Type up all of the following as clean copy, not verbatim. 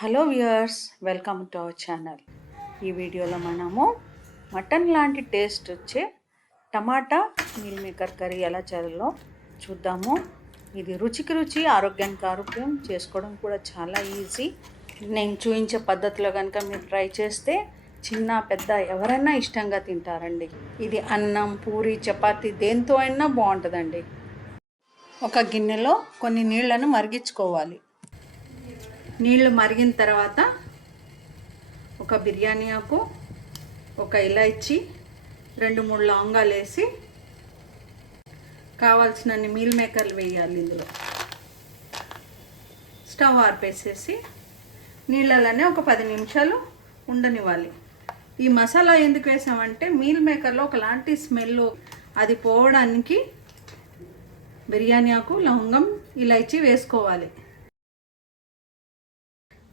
Hello viewers, welcome to our channel. ఈ వీడియోలో మనము మటన్ లాంటి టేస్ట్ వచ్చే టమాటా మీల్ మేకర్ కర్రీ ఎలా చేయాలో చూద్దాము. ఇది రుచికి రుచి, ఆరోగ్యానికి ఆరోగ్యం, చేసుకోవడం కూడా చాలా ఈజీ. నేను చూపించే పద్ధతిలో కనుక మీరు ట్రై చేస్తే చిన్న పెద్ద ఎవరైనా ఇష్టంగా తింటారండి. ఇది అన్నం, పూరి, చపాతీ దేంతో అయినా బాగుంటుందండి. ఒక గిన్నెలో కొన్ని నీళ్లను మరిగించుకోవాలి. నీళ్ళు మరిగిన తర్వాత ఒక బిర్యానీ ఆకు, ఒక ఇలాచి, 2-3 లవంగాలు వేసి కావాల్సినన్ని మీల్ మేకర్లు వేయాలి. ఇందులో స్టవ్ ఆర్పేసేసి నీళ్ళలోనే ఒక 10 నిమిషాలు ఉండనివ్వాలి. ఈ మసాలా ఎందుకు వేసామంటే మీల్ మేకర్లో ఒకలాంటి స్మెల్ అది పోవడానికి బిర్యానీ ఆకు, లవంగం, ఇలాచి వేసుకోవాలి.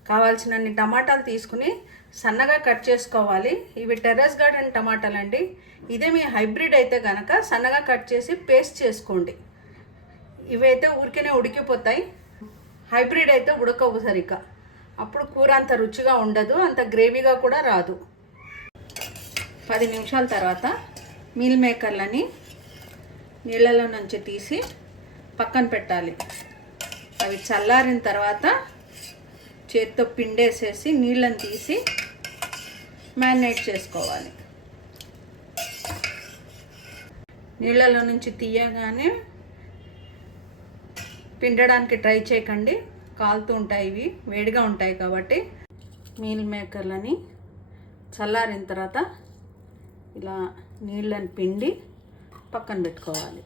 కావాల్సినన్ని టమాటాలు తీసుకుని సన్నగా కట్ చేసుకోవాలి. ఇవి టెర్రస్ గార్డెన్ టమాటాలు అండి. ఇదే మీ హైబ్రిడ్ అయితే కనుక సన్నగా కట్ చేసి పేస్ట్ చేసుకోండి. ఇవైతే ఊరికేనే ఉడికిపోతాయి. హైబ్రిడ్ అయితే ఉడకవు సరిగ్గా. అప్పుడు కూర అంత రుచిగా ఉండదు, అంత గ్రేవీగా కూడా రాదు. 10 నిమిషాల తర్వాత మీల్ మేకర్లని నీళ్ళలో నుంచి తీసి పక్కన పెట్టాలి. అవి చల్లారిన తర్వాత చేత్తో పిండేసేసి నీళ్ళని తీసి మ్యారినేట్ చేసుకోవాలి. నీళ్ళలో నుంచి తీయగానే పిండడానికి ట్రై చేయకండి, కాలుతూ ఉంటాయి. ఇవి వేడిగా ఉంటాయి కాబట్టి. మీల్ మేకర్లని చల్లారిన తర్వాత ఇలా నీళ్ళని పిండి పక్కన పెట్టుకోవాలి.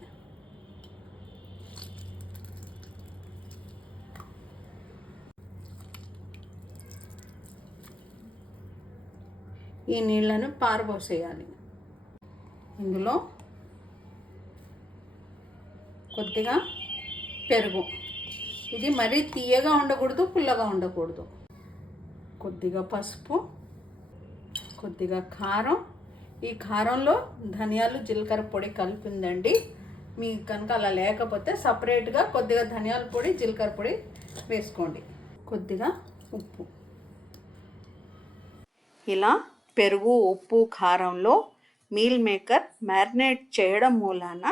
ఈ నీళ్లను పారబోసేయాలి. ఇందులో కొద్దిగా పెరుగు, ఇది మరీ తీయగా ఉండకూడదు, పుల్లగా ఉండకూడదు. కొద్దిగా పసుపు, కొద్దిగా కారం. ఈ కారంలో ధనియాలు, జీలకర్ర పొడి కలిపిందండి. మీకు కనుక అలా లేకపోతే సపరేట్గా కొద్దిగా ధనియాల పొడి, జీలకర్ర పొడి వేసుకోండి. కొద్దిగా ఉప్పు. ఇలా పెరుగు, ఉప్పు, కారంలో మీల్ మేకర్ మ్యారినేట్ చేయడం మూలాన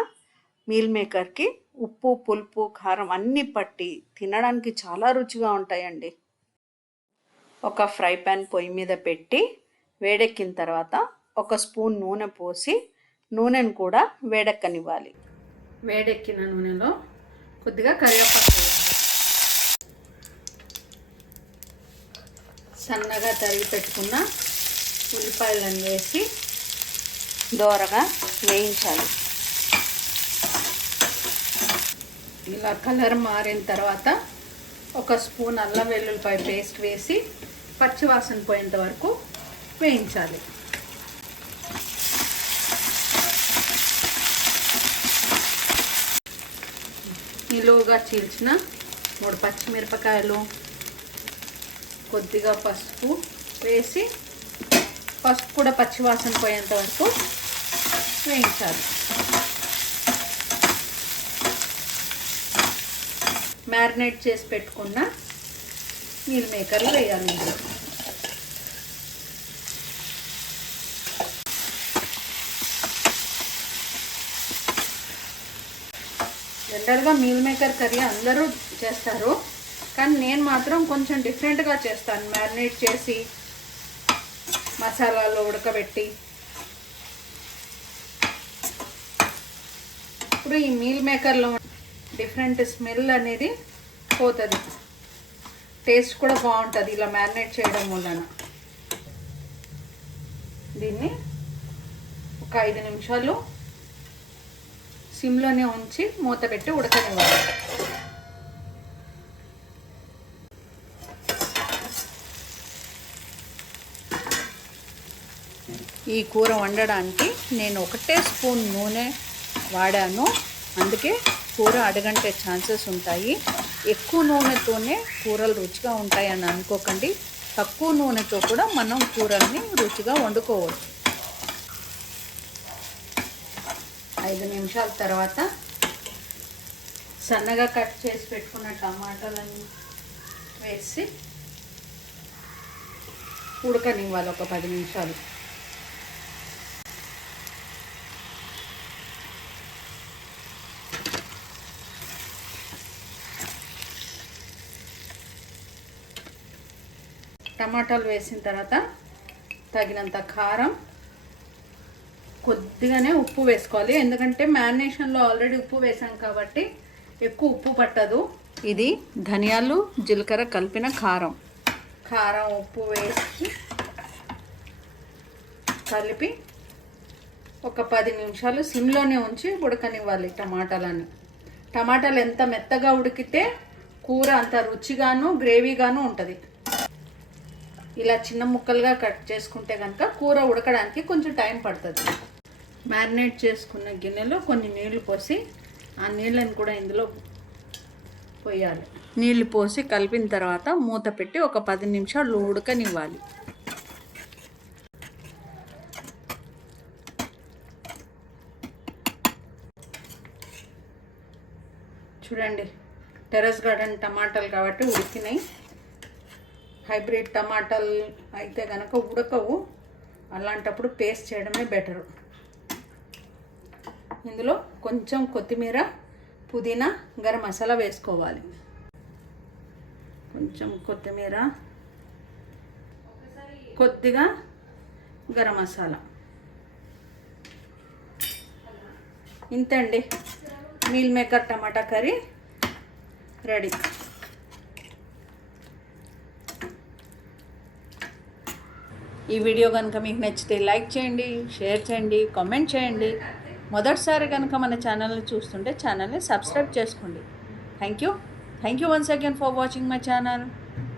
మీల్ మేకర్కి ఉప్పు, పులుపు, కారం అన్నీ పట్టి తినడానికి చాలా రుచిగా ఉంటాయండి. ఒక ఫ్రై ప్యాన్ పొయ్యి మీద పెట్టి వేడెక్కిన తర్వాత 1 స్పూన్ నూనె పోసి నూనెను కూడా వేడెక్కనివ్వాలి. వేడెక్కిన నూనెలో కొద్దిగా కరివేపాకు వేయాలి. సన్నగా తరిగి పెట్టుకున్న ఉల్లిపాయలను వేసి దోరగా వేయించాలి. ఇలా కలర్ మారిన తర్వాత 1 స్పూన్ అల్లం వెల్లుల్లిపాయ పేస్ట్ వేసి పచ్చివాసన పోయేంత వరకు వేయించాలి. నిలువుగా చీల్చిన 3 పచ్చిమిరపకాయలు, కొద్దిగా పసుపు వేసి పసుపు కూడా పచ్చివాసన పోయేంత వరకు వేయించాలి. మ్యారినేట్ చేసి పెట్టుకున్న మీల్ మేకర్లు వేయాలి. ఇందులో జనరల్గా మీల్ మేకర్ కర్రీ అందరూ చేస్తారు, కానీ నేను మాత్రం కొంచెం డిఫరెంట్గా చేస్తాను. మ్యారినేట్ చేసి మసాలాలో ఉడకబెట్టి. ఇప్పుడు ఈ మీల్ మేకర్లో డిఫరెంట్ స్మెల్ అనేది పోతుంది, టేస్ట్ కూడా బాగుంటుంది ఇలా మ్యారినేట్ చేయడం వలన. దీన్ని ఒక 5 నిమిషాలు సిమ్లోనే ఉంచి మూత పెట్టి ఉడకనివ్వాలి. ఈ కూర వండడానికి నేను 1 స్పూన్ నూనె వాడాను, అందుకే కూర అడగంటే ఛాన్సెస్ ఉంటాయి. ఎక్కువ నూనెతోనే కూరలు రుచిగా ఉంటాయని అనుకోకండి. తక్కువ నూనెతో కూడా మనం కూరల్ని రుచిగా వండుకోవచ్చు. 5 నిమిషాల తర్వాత సన్నగా కట్ చేసి పెట్టుకున్న టమాటాలను వేసి ఉడకనివ్వాలి ఒక 10 నిమిషాలు. టమాటాలు వేసిన తర్వాత తగినంత కారం, కొద్దిగానే ఉప్పు వేసుకోవాలి. ఎందుకంటే మ్యారినేషన్లో ఆల్రెడీ ఉప్పు వేసాం కాబట్టి ఎక్కువ ఉప్పు పట్టదు. ఇది ధనియాలు జీలకర్ర కలిపిన కారం, ఉప్పు వేసి కలిపి ఒక 10 నిమిషాలు సిమ్లోనే ఉంచి ఉడకనివ్వాలి టమాటాలు ఎంత మెత్తగా ఉడికితే కూర అంత రుచిగాను గ్రేవీగాను ఉంటుంది. ఇలా చిన్న ముక్కలుగా కట్ చేసుకుంటే కనుక కూర ఉడకడానికి కొంచెం టైం పడుతుంది. మ్యారినేట్ చేసుకున్న గిన్నెలో కొన్ని నీళ్లు పోసి ఆ నీళ్ళని కూడా ఇందులో పోయాలి. నీళ్లు పోసి కలిపిన తర్వాత మూత పెట్టి ఒక 10 నిమిషాలు ఉడకనివ్వాలి. చూడండి, టెర్రస్ గార్డెన్ టమాటాలు కాబట్టి ఉడికినాయి. హైబ్రిడ్ టమాటాలు అయితే కనుక ఉడకవు. అలాంటప్పుడు పేస్ట్ చేయడమే బెటరు. ఇందులో కొంచెం కొత్తిమీర, పుదీనా, గరం మసాలా వేసుకోవాలి. కొంచెం కొత్తిమీర, కొద్దిగా గరం మసాలా. ఇంతండి, మీల్ మేకర్ టమాటా కర్రీ రెడీ. ఈ వీడియో కనుక మీకు నచ్చితే లైక్ చేయండి, షేర్ చేయండి, కామెంట్ చేయండి. మొదటిసారి కనుక మన ఛానల్ని చూస్తుంటే ఛానల్ని సబ్స్క్రైబ్ చేసుకోండి. Thank you once again for watching my channel.